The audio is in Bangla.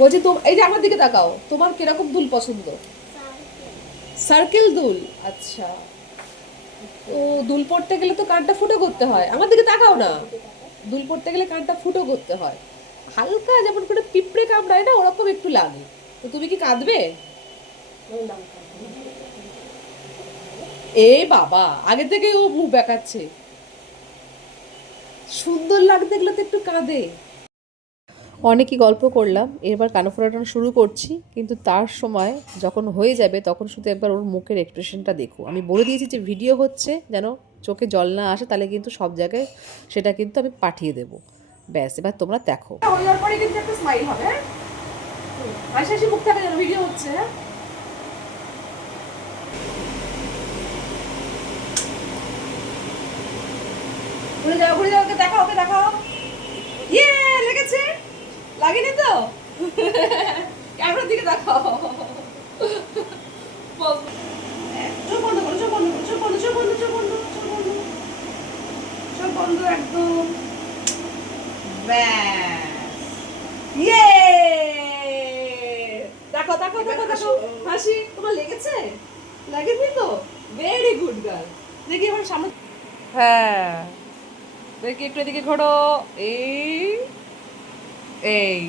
বলছি তো এই যে আমার দিকে তাকাও, তোমার কিরকম দুল পছন্দ? সার্কেল দুল, আচ্ছা। ও, দুল পড়তে গেলে তো কানটা ফুটো করতে হয়, আমার দিকে তাকাও না। দুল পড়তে গেলে কানটা ফুটো করতে হয়, হালকা যেমন করে পিঁপড়ে কামড়ায় না ওরকম একটু লাগে। তো তুমি কি কাঁদবে? এ বাবা, আগে থেকে ও মুখ বেঁকাচ্ছে। সুন্দর লাগতে গেলে তো একটু কাঁদে। অনেকই গল্প করলাম, এবার কানে ফোটানো শুরু করছি, কিন্তু তার সময় যখন হয়ে যাবে তখন শুধু একবার ওর মুখের এক্সপ্রেশনটা দেখো। আমি বলে দিয়েছি যে ভিডিও হচ্ছে, যেন চোখে জল না আসে, তাহলে কিন্তু সব জায়গায় সেটা কিন্তু আমি পাঠিয়ে দেবো। ব্যাস, এবার তোমরা দেখো। হয়ে যাওয়ার পরে কিন্তু একটা স্মাইল হবে, হ্যাঁ? হাসি হাসি মুখ থাকে যেন ভিডিও হচ্ছে, হ্যাঁ? ঘুরে যাও, ঘুরে যাও, ওকে দেখাও, ওকে দেখাও। ইয়ে, লেগেছে? লাগেনি তো? ক্যামেরার দিকে দেখাও। চোখ বন্ধ করো, চোখ বন্ধ করো, চোখ বন্ধ, চোখ বন্ধ, চোখ বন্ধ, চোখ বন্ধ, চোখ বন্ধ একদম। ব্যাস, ইয়ে। দেখো দেখো দেখো দেখো, হাসি তোমার লেগেছে? লাগেনি তো? Very good girl. দেখি এবার সামনে। হ্যাঁ, দেখি একটু এদিকে ঘোরো। এই এই